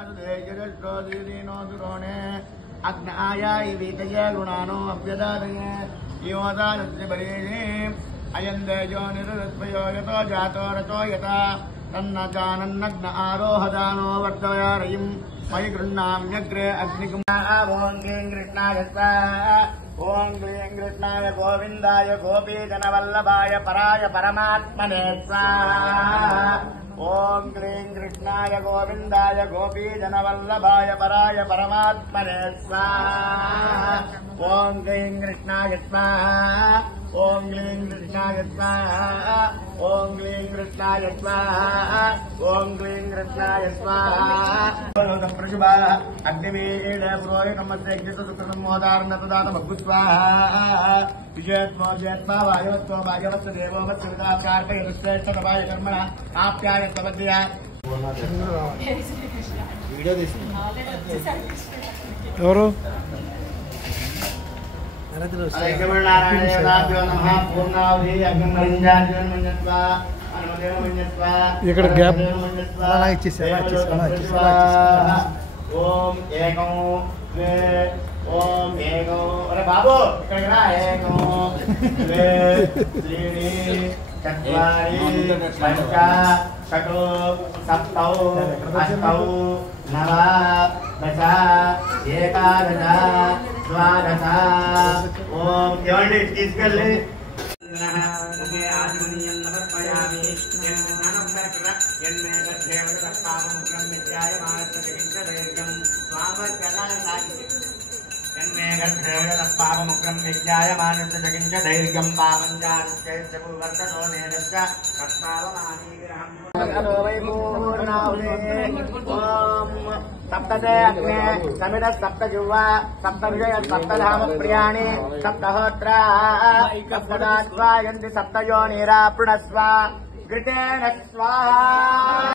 no दुरोणे अग्नायाय वीतये गुणानो अभ्यदादये योदानस्य बलेने अयं देजो निरुत्पयो यतो जातो रतो यथा तन्न जानन्नग्न आरोहदानो वर्तयारयिं मयि गृह्णाम्यग्रे अग्निकुम् ॐ क्लीं कृष्णाय स्वाहा ॐ क्लीं कृष्णाय गोविन्दाय गोपीजनवल्लभाय पराय परमात्मने स्वाहा ॐ क्लीं कृष्णाय गोविन्दाय गोपीजनवल्लभाय पराय परमात्मने स्वाहा ॐ क्लीं कृष्णाय स्वाहा ॐ क्लीं कृष्णाय स्वाहा ॐ क्लीं कृष्णाय स्वाहा ॐ क्लीं कृष्णाय स्वाहा प्रजुभा अग्निवीड पुरोहितमस्येक्षितसुकृतमोदार्णतदातमग्गुस्वाहा विजयत्मोजयत्मा वायोत्व वायवत्स देवो वत्सविदाकार्पयश्रेष्ठतमाय कर्मणः आप्यायत्ववद्या वीडियो తీసి ఎవరు ఇక్కడ గ్యాప్ అలా ఇచ్చేసి ఓం ఏకం ద్వే ఓం ఏకం అరే బాబు ఇక్కడికి రా ఏకం ద్వే త్రీణి చత్వారి పంచ షట్ సప్తౌ అష్టౌ నవ దశ ఏకాదశ ద్వాదశ ఓం ఏమండి తీసుకెళ్ళి ఆచమనీయం సమర్పయామి ఎన్మే గర్భేవత తత్పాపముగ్రం విద్యాయ మానసదైర్యం స్వామర్కరణ సాగితే ఎన్మే గర్భేవత తత్పాపముగ్రం విద్యాయ మానసదగించ ధైర్యం పాపంచారుష్యైశ్చ పువర్తతో నేనశ్చ తత్పావమానీగ్రహం सप्तते अग्ने समिद सप्त जुह्वा सप्त विजय सप्तधाम प्रियाणि सप्तहोत्रा सप्तदात्वा यन्ति सप्तयोनिरा पुनस्वा घृतेन स्वाहा